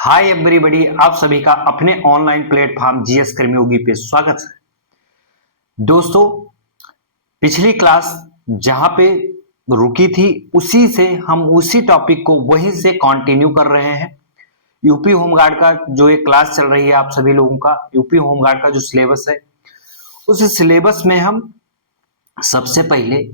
Hi everybody, आप सभी का अपने ऑनलाइन प्लेटफॉर्म जीएस कर्मयोगी पे स्वागत है। दोस्तों, पिछली क्लास जहां पे रुकी थी उसी से हम उसी टॉपिक को वहीं से कंटिन्यू कर रहे हैं। यूपी होमगार्ड का जो एक क्लास चल रही है, आप सभी लोगों का यूपी होमगार्ड का जो सिलेबस है, उस सिलेबस में हम सबसे पहले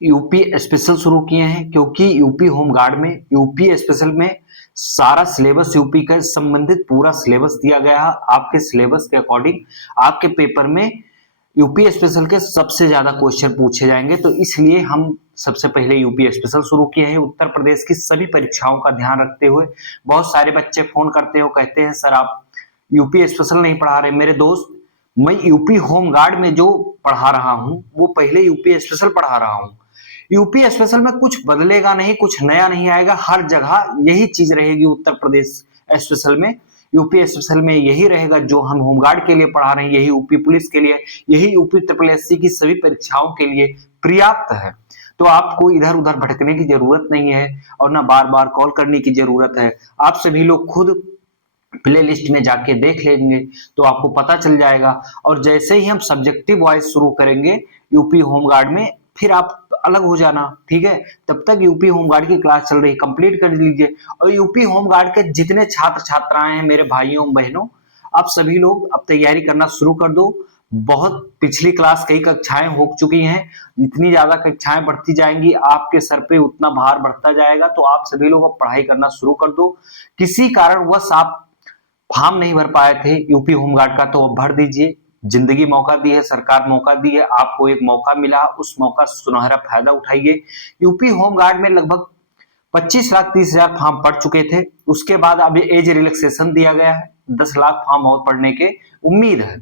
यूपी स्पेशल शुरू किए हैं, क्योंकि यूपी होमगार्ड में यूपी स्पेशल में सारा सिलेबस यूपी का संबंधित पूरा सिलेबस दिया गया है। आपके सिलेबस के अकॉर्डिंग आपके पेपर में यूपी स्पेशल के सबसे ज्यादा क्वेश्चन पूछे जाएंगे, तो इसलिए हम सबसे पहले यूपी स्पेशल शुरू किए हैं। उत्तर प्रदेश की सभी परीक्षाओं का ध्यान रखते हुए बहुत सारे बच्चे फोन करते हो, कहते हैं सर आप यूपी स्पेशल नहीं पढ़ा रहे। मेरे दोस्त, मैं यूपी होमगार्ड में जो पढ़ा रहा हूं वो पहले यूपी स्पेशल पढ़ा रहा हूं। यूपी स्पेशल में कुछ बदलेगा नहीं, कुछ नया नहीं आएगा, हर जगह यही चीज रहेगी। उत्तर प्रदेश स्पेशल में, यूपी स्पेशल में यही रहेगा जो हम होमगार्ड के लिए पढ़ा रहे हैं, यही यूपी पुलिस के लिए, यही यूपी ट्रिपल एससी की सभी परीक्षाओं के लिए पर्याप्त है। तो आपको इधर उधर भटकने की जरूरत नहीं है और ना बार बार कॉल करने की जरूरत है। आप सभी लोग खुद प्ले लिस्ट में जाके देख लेंगे तो आपको पता चल जाएगा। और जैसे ही हम सब्जेक्टिव वाइज शुरू करेंगे यूपी होमगार्ड में, फिर आप अलग हो जाना, ठीक है। तब तक यूपी होमगार्ड की क्लास चल रही, कंप्लीट कर लीजिए। और यूपी होमगार्ड के जितने छात्र छात्राएं हैं मेरे भाइयों बहनों, आप सभी लोग अब तैयारी करना शुरू कर दो। बहुत पिछली क्लास कई कक्षाएं हो चुकी हैं, जितनी ज्यादा कक्षाएं बढ़ती जाएंगी आपके सर पे उतना भार बढ़ता जाएगा। तो आप सभी लोग अब पढ़ाई करना शुरू कर दो। किसी कारणवश आप फॉर्म नहीं भर पाए थे यूपी होमगार्ड का, तो अब भर दीजिए। जिंदगी मौका दी है, सरकार मौका दी है, आपको एक मौका मिला, उस मौका सुनहरा फायदा उठाइए। यूपी होमगार्ड में लगभग 25,30,000 फॉर्म पड़ चुके थे। उसके बाद अभी एज रिलैक्सेशन दिया गया है, 10 लाख फॉर्म और पढ़ने के उम्मीद है।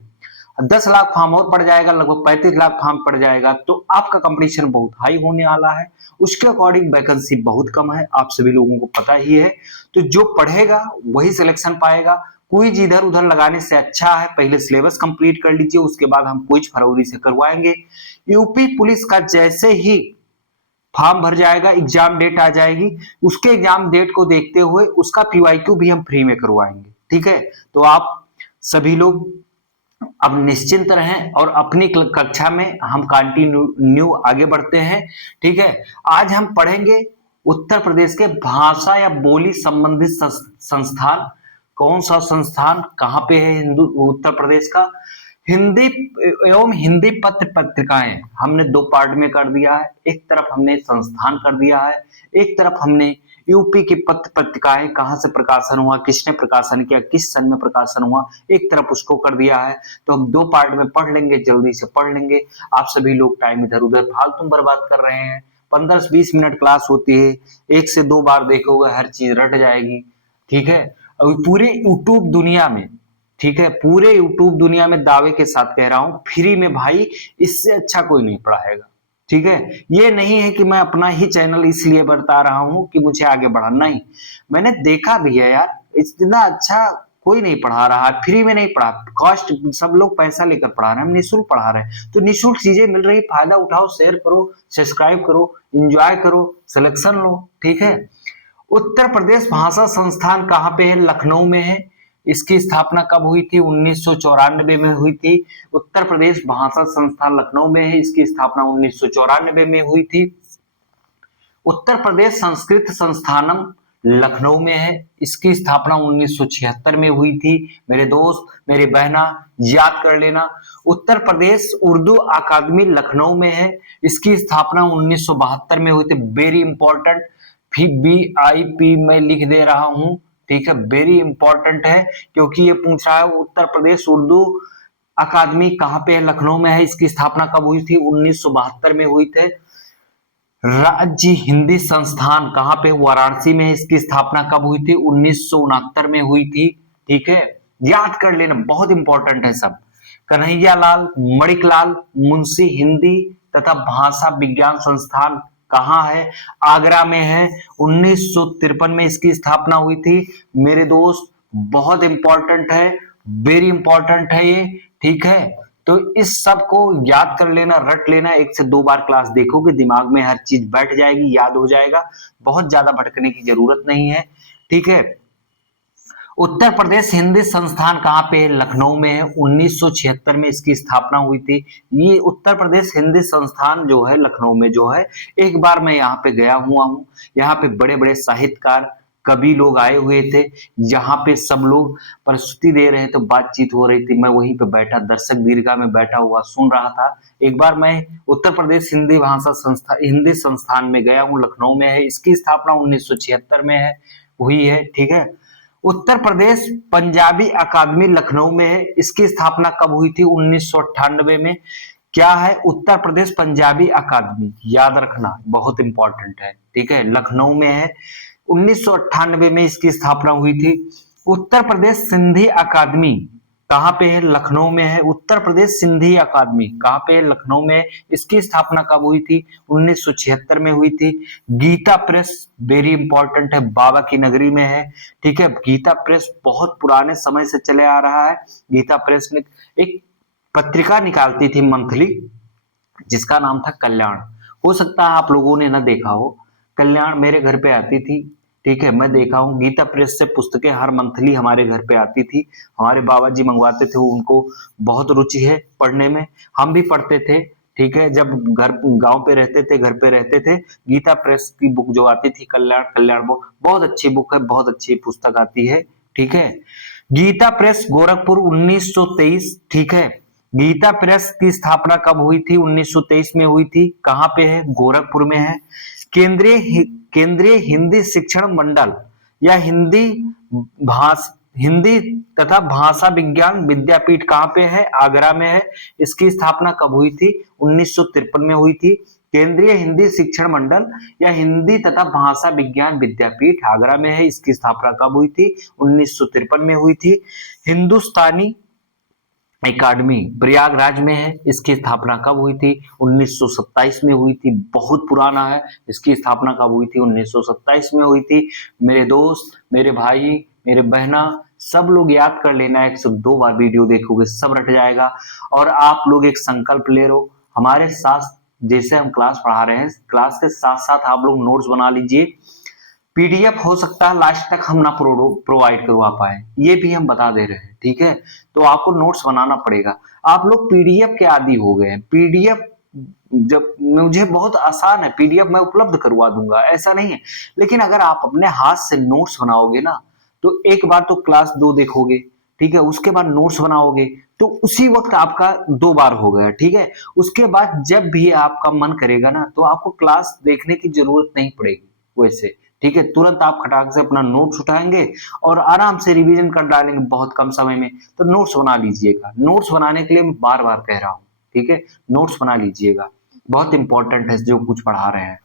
10 लाख फॉर्म और पड़ जाएगा, लगभग 35 लाख फॉर्म पड़ जाएगा, तो आपका कंपटीशन बहुत हाई होने वाला है। उसके अकॉर्डिंग वैकेंसी बहुत कम है, आप सभी लोगों को पता ही है। तो जो पढ़ेगा वही सिलेक्शन पाएगा। क्विज इधर उधर लगाने से अच्छा है पहले सिलेबस कंप्लीट कर लीजिए, उसके बाद हम क्विज फरवरी से करवाएंगे। यूपी पुलिस का जैसे ही फॉर्म भर जाएगा, एग्जाम डेट आ जाएगी, उसके एग्जाम डेट को देखते हुए उसका पीवाईक्यू भी हम फ्री में करवाएंगे, ठीक है। तो आप सभी लोग अब निश्चिंत रहें और अपनी कक्षा में हम कंटिन्यू आगे बढ़ते हैं, ठीक है। आज हम पढ़ेंगे उत्तर प्रदेश के भाषा या बोली संबंधित संस्थान। कौन सा संस्थान कहाँ पे है हिंदू उत्तर प्रदेश का? हिंदी एवं हिंदी पत्र पत्रिकाएं हमने दो पार्ट में कर दिया है। एक तरफ हमने संस्थान कर दिया है, एक तरफ हमने यूपी की पत्र पत्रिकाएं कहां से प्रकाशन हुआ, किसने प्रकाशन किया, किस सन में प्रकाशन हुआ, एक तरफ उसको कर दिया है। तो हम दो पार्ट में पढ़ लेंगे, जल्दी से पढ़ लेंगे। आप सभी लोग टाइम इधर उधर फालतू बर्बाद कर रहे हैं। 15 से 20 मिनट क्लास होती है, 1 से 2 बार देखोगे हर चीज रट जाएगी, ठीक है। और पूरे यूट्यूब दुनिया में, ठीक है, पूरे यूट्यूब दुनिया में दावे के साथ कह रहा हूं, फ्री में भाई इससे अच्छा कोई नहीं पढ़ाएगा, ठीक है। ये नहीं है कि मैं अपना ही चैनल इसलिए बता रहा हूं कि मुझे आगे बढ़ाना ही, मैंने देखा भी है यार, इतना अच्छा कोई नहीं पढ़ा रहा है, फ्री में नहीं पढ़ा, कॉस्ट सब लोग पैसा लेकर पढ़ा रहे हैं, हम निःशुल्क पढ़ा रहे हैं। तो निःशुल्क चीजें मिल रही, फायदा उठाओ, शेयर करो, सब्सक्राइब करो, एंजॉय करो, सिलेक्शन लो, ठीक है। उत्तर प्रदेश भाषा संस्थान कहाँ पे है? लखनऊ में है। इसकी स्थापना कब हुई थी? 1994 में हुई थी। उत्तर प्रदेश भाषा संस्थान लखनऊ में है, इसकी स्थापना 1994 में हुई थी। उत्तर प्रदेश संस्कृत संस्थानम लखनऊ में है, इसकी स्थापना 1976 में हुई थी। मेरे दोस्त मेरी बहना याद कर लेना। उत्तर प्रदेश उर्दू अकादमी लखनऊ में है, इसकी स्थापना 1972 में हुई थी। वेरी इंपॉर्टेंट, BIP में लिख दे रहा हूं, ठीक है, वेरी इंपॉर्टेंट है, क्योंकि ये पूछ रहा है उत्तर प्रदेश उर्दू अकादमी कहाँ पे है? लखनऊ में है। इसकी स्थापना कब हुई थी? 1972 में हुई थी। राज्य हिंदी संस्थान कहाँ पे? वाराणसी में है। इसकी स्थापना कब हुई थी? 1969 में हुई थी, ठीक है, याद कर लेना, बहुत इंपॉर्टेंट है सब। कन्हैयालाल मणिकलाल मुंशी हिंदी तथा भाषा विज्ञान संस्थान कहाँ है? आगरा में है। 1953 में इसकी स्थापना हुई थी। मेरे दोस्त बहुत इंपॉर्टेंट है, वेरी इंपॉर्टेंट है ये, ठीक है। तो इस सब को याद कर लेना, रट लेना, 1 से 2 बार क्लास देखोगे दिमाग में हर चीज बैठ जाएगी, याद हो जाएगा, बहुत ज्यादा भटकने की जरूरत नहीं है, ठीक है। उत्तर प्रदेश हिंदी संस्थान कहाँ पे है? लखनऊ में है। 1976 में इसकी स्थापना हुई थी। ये उत्तर प्रदेश हिंदी संस्थान जो है लखनऊ में जो है, एक बार मैं यहाँ पे गया हुआ हूँ। यहाँ पे बड़े बड़े साहित्यकार कवि लोग आए हुए थे। यहाँ पे सब लोग प्रस्तुति दे रहे थे, बातचीत हो रही थी। मैं वहीं पे बैठा दर्शक दीर्घा में बैठा हुआ सुन रहा था। एक बार मैं उत्तर प्रदेश हिंदी भाषा संस्था हिंदी संस्थान में गया हूँ, लखनऊ में है। इसकी स्थापना 1976 में है हुई है। ठीक है। उत्तर प्रदेश पंजाबी अकादमी लखनऊ में है। इसकी स्थापना कब हुई थी? 1998 में। क्या है? उत्तर प्रदेश पंजाबी अकादमी, याद रखना, बहुत इंपॉर्टेंट है। ठीक है, लखनऊ में है। 1998 में इसकी स्थापना हुई थी। उत्तर प्रदेश सिंधी अकादमी कहाँ पे है? लखनऊ में है। उत्तर प्रदेश सिंधी अकादमी कहाँ पे है? लखनऊ में है। इसकी स्थापना कब हुई थी? 1976 में हुई थी। गीता प्रेस वेरी इंपॉर्टेंट है, बाबा की नगरी में है। ठीक है, गीता प्रेस बहुत पुराने समय से चले आ रहा है। गीता प्रेस ने एक पत्रिका निकालती थी मंथली, जिसका नाम था कल्याण। हो सकता है आप लोगों ने ना देखा हो। कल्याण मेरे घर पे आती थी। ठीक है, मैं देखा हूँ। गीता प्रेस से पुस्तकें हर मंथली हमारे घर पे आती थी। हमारे बाबा जी मंगवाते थे, उनको बहुत रुचि है पढ़ने में, हम भी पढ़ते थे। ठीक है, जब घर गांव पे रहते थे, घर पे रहते थे, गीता प्रेस की बुक जो आती थी कल्याण, कल्याण बुक बहुत अच्छी बुक है, बहुत अच्छी पुस्तक आती है। ठीक है, गीता प्रेस गोरखपुर 1923। ठीक है, गीता प्रेस की स्थापना कब हुई थी? 1923 में हुई थी। कहाँ पे है? गोरखपुर में है। केंद्रीय हिंदी शिक्षण मंडल या हिंदी तथा भाषा विज्ञान विद्यापीठ कहाँ पे है? आगरा में है। इसकी स्थापना कब हुई थी? 1953 में हुई थी। केंद्रीय हिंदी शिक्षण मंडल या हिंदी तथा भाषा विज्ञान विद्यापीठ आगरा में है। इसकी स्थापना कब हुई थी? 1953 में हुई थी। हिंदुस्तानी एकेडमी प्रयागराज में है। इसकी स्थापना कब हुई थी? 1927 में हुई थी। बहुत पुराना है। इसकी स्थापना कब हुई थी? 1927 में हुई थी। मेरे दोस्त, मेरे भाई, मेरे बहना, सब लोग याद कर लेना। 102 बार वीडियो देखोगे सब रट जाएगा। और आप लोग एक संकल्प ले लो, हमारे साथ जैसे हम क्लास पढ़ा रहे हैं, क्लास के साथ साथ आप लोग नोट्स बना लीजिए। पीडीएफ हो सकता है लास्ट तक हम ना प्रोवाइड करवा पाए, ये भी हम बता दे रहे हैं। ठीक है, तो आपको नोट्स बनाना पड़ेगा। आप लोग पीडीएफ के आदी हो गए हैं। पीडीएफ जब मुझे बहुत आसान है, पीडीएफ मैं उपलब्ध करवा दूंगा, ऐसा नहीं है। लेकिन अगर आप अपने हाथ से नोट्स बनाओगे ना, तो एक बार तो क्लास 2 देखोगे, ठीक है, उसके बाद नोट्स बनाओगे, तो उसी वक्त आपका 2 बार हो गया। ठीक है, उसके बाद जब भी आपका मन करेगा ना, तो आपको क्लास देखने की जरूरत नहीं पड़ेगी वैसे। ठीक है, तुरंत आप खटाक से अपना नोट्स उठाएंगे और आराम से रिवीजन कर डालेंगे बहुत कम समय में। तो नोट्स बना लीजिएगा। नोट्स बनाने के लिए मैं बार बार कह रहा हूं। ठीक है, नोट्स बना लीजिएगा, बहुत इंपॉर्टेंट है जो कुछ पढ़ा रहे हैं।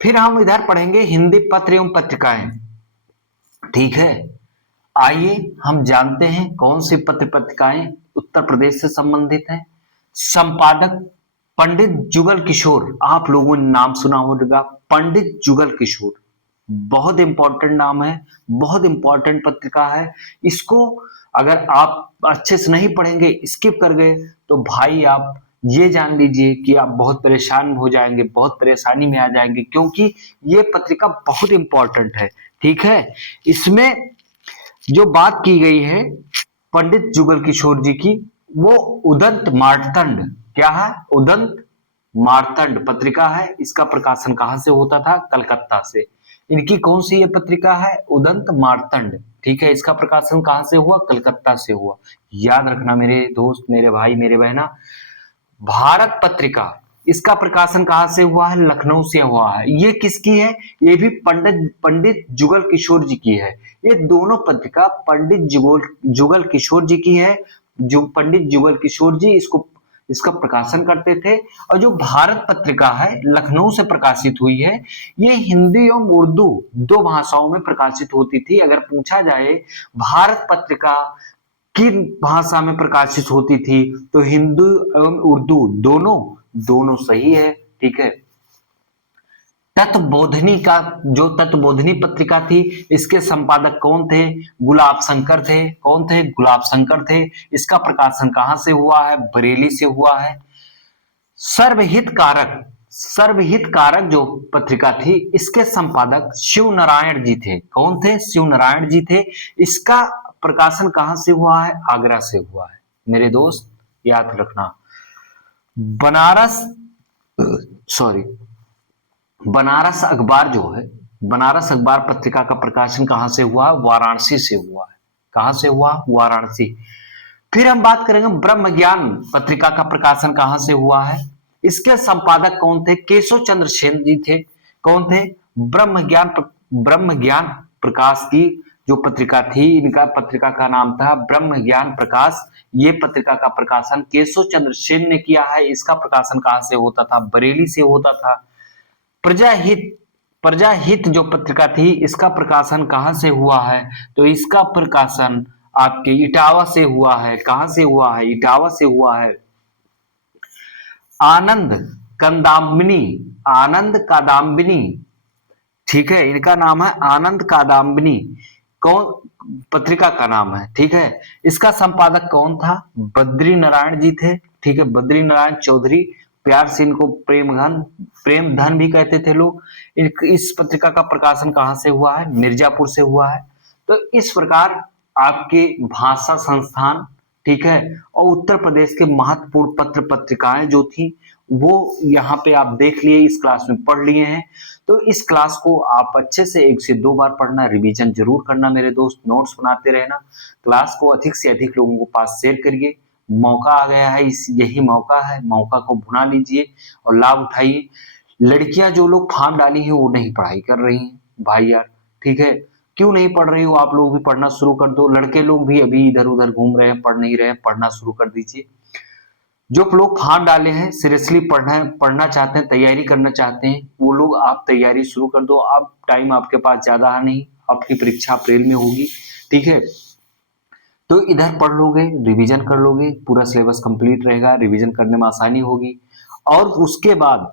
फिर हम इधर पढ़ेंगे हिंदी पत्र एवं पत्रिकाएं। ठीक है, आइए हम जानते हैं कौन सी पत्र पत्रिकाएं उत्तर प्रदेश से संबंधित हैं। संपादक पंडित जुगल किशोर, आप लोगों ने नाम सुना होगा, पंडित जुगल किशोर, बहुत इंपॉर्टेंट नाम है, बहुत इंपॉर्टेंट पत्रिका है। इसको अगर आप अच्छे से नहीं पढ़ेंगे, स्किप कर गए, तो भाई आप ये जान लीजिए कि आप बहुत परेशान हो जाएंगे, बहुत परेशानी में आ जाएंगे, क्योंकि ये पत्रिका बहुत इंपॉर्टेंट है। ठीक है, इसमें जो बात की गई है पंडित जुगल किशोर जी की, वो उदंत मार्तंड, क्या है? उदंत मार्तंड पत्रिका है। इसका प्रकाशन कहां से होता था? कलकत्ता से। इनकी कौन सी ये पत्रिका है? उदंत मार्तंड। ठीक है, इसका प्रकाशन कहां से हुआ? कलकत्ता से हुआ। याद रखना मेरे दोस्त, मेरे भाई, मेरे बहना। भारत पत्रिका, इसका प्रकाशन कहां से हुआ है? लखनऊ से हुआ है। ये किसकी है? ये भी पंडित जुगल किशोर जी की है। ये दोनों पत्रिका पंडित जुगल किशोर जी की है। जो पंडित जुगल किशोर जी इसका प्रकाशन करते थे। और जो भारत पत्रिका है, लखनऊ से प्रकाशित हुई है। ये हिंदी एवं उर्दू 2 भाषाओं में प्रकाशित होती थी। अगर पूछा जाए भारत पत्रिका किन भाषा में प्रकाशित होती थी, तो हिंदी एवं उर्दू दोनों सही है। ठीक है, तत्वबोधिनी पत्रिका थी, इसके संपादक कौन थे? गुलाब शंकर थे। कौन थे? गुलाब शंकर थे। इसका प्रकाशन कहां से हुआ है? बरेली से हुआ है। सर्वहित कारक, सर्वहित कारक जो पत्रिका थी, इसके संपादक शिव नारायण जी थे। कौन थे? शिव नारायण जी थे। इसका प्रकाशन कहां से हुआ है? आगरा से हुआ है मेरे दोस्त, याद रखना। बनारस सॉरी बनारस अखबार जो है, बनारस अखबार पत्रिका का प्रकाशन कहां से हुआ? वाराणसी से हुआ है। कहां से हुआ? वाराणसी। फिर हम बात करेंगे ब्रह्म ज्ञान पत्रिका का प्रकाशन कहां से हुआ है। इसके संपादक कौन थे? केशव चंद्र सेन जी थे। कौन थे? ब्रह्म ज्ञान प्रकाश की जो पत्रिका थी, इनका पत्रिका का नाम था ब्रह्म ज्ञान प्रकाश। ये पत्रिका का प्रकाशन केशव चंद्र सेन ने किया है। इसका प्रकाशन कहां से होता था? बरेली से होता था। प्रजाहित प्रजाहित जो पत्रिका थी, इसका प्रकाशन कहां से हुआ है? तो इसका प्रकाशन आपके इटावा से हुआ है। कहां से हुआ है? इटावा से हुआ है। आनंद कंदाम्बिनी, आनंद कादाम्बिनी, ठीक है, इनका नाम है आनंद कादाम्बिनी। कौन पत्रिका का नाम है, ठीक है। इसका संपादक कौन था? बद्री नारायण जी थे, ठीक है, बद्री नारायण चौधरी। प्यार से इनको प्रेम धन भी कहते थे लोग। इस पत्रिका का प्रकाशन कहां से हुआ है? मिर्जापुर से हुआ है। तो इस प्रकार आपके भाषा संस्थान, ठीक है, और उत्तर प्रदेश के महत्वपूर्ण पत्र पत्रिकाएं जो थी वो यहाँ पे आप देख लिए, इस क्लास में पढ़ लिए हैं। तो इस क्लास को आप अच्छे से 1 से 2 बार पढ़ना, रिवीजन जरूर करना मेरे दोस्त, नोट्स बनाते रहना। क्लास को अधिक से अधिक लोगों को पास शेयर करिए। मौका आ गया है, इस यही मौका है, मौका को भुना लीजिए और लाभ उठाइए। लड़कियां जो लोग फार्म डाली है वो नहीं पढ़ाई कर रही हैं भाई यार, ठीक है। क्यों नहीं पढ़ रही हो? आप लोग भी पढ़ना शुरू कर दो। लड़के लोग भी अभी इधर उधर घूम रहे हैं, पढ़ नहीं रहे हैं, पढ़ना शुरू कर दीजिए। जो लोग फार्म डाले हैं, सीरियसली पढ़ना चाहते हैं, तैयारी करना चाहते हैं, वो लोग आप तैयारी शुरू कर दो। आप टाइम आपके पास ज्यादा है नहीं, आपकी परीक्षा अप्रैल में होगी, ठीक है। तो इधर पढ़ लोगे, रिवीजन कर लोगे, पूरा सिलेबस कंप्लीट रहेगा, रिवीजन करने में आसानी होगी। और उसके बाद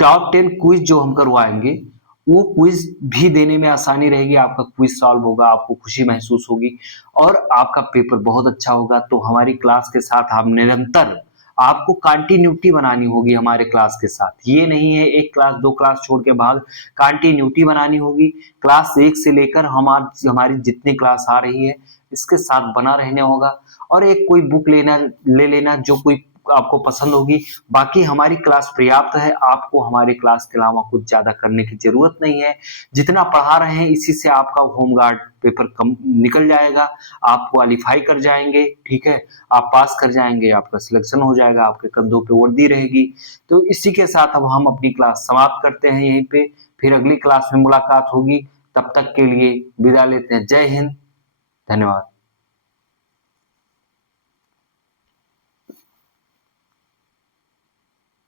टॉप 10 क्विज जो हम करवाएंगे, वो क्विज भी देने में आसानी रहेगी। आपका क्विज सॉल्व होगा, आपको खुशी महसूस होगी और आपका पेपर बहुत अच्छा होगा। तो हमारी क्लास के साथ हम निरंतर, आपको कंटिन्यूटी बनानी होगी हमारे क्लास के साथ। ये नहीं है एक क्लास 2 क्लास छोड़ के बाद, कंटिन्यूटी बनानी होगी। क्लास 1 से लेकर हमारी जितनी क्लास आ रही है, इसके साथ बना रहने होगा। और एक कोई बुक ले लेना जो कोई आपको पसंद होगी। बाकी हमारी क्लास पर्याप्त है, आपको हमारी क्लास के अलावा कुछ ज्यादा करने की जरूरत नहीं है। जितना पढ़ा रहे हैं इसी से आपका होमगार्ड पेपर कम निकल जाएगा, आप क्वालिफाई कर जाएंगे, ठीक है, आप पास कर जाएंगे, आपका सिलेक्शन हो जाएगा, आपके कंधों पे वर्दी रहेगी। तो इसी के साथ अब हम अपनी क्लास समाप्त करते हैं यहीं पे, फिर अगली क्लास में मुलाकात होगी। तब तक के लिए विदा लेते हैं। जय हिंद, धन्यवाद।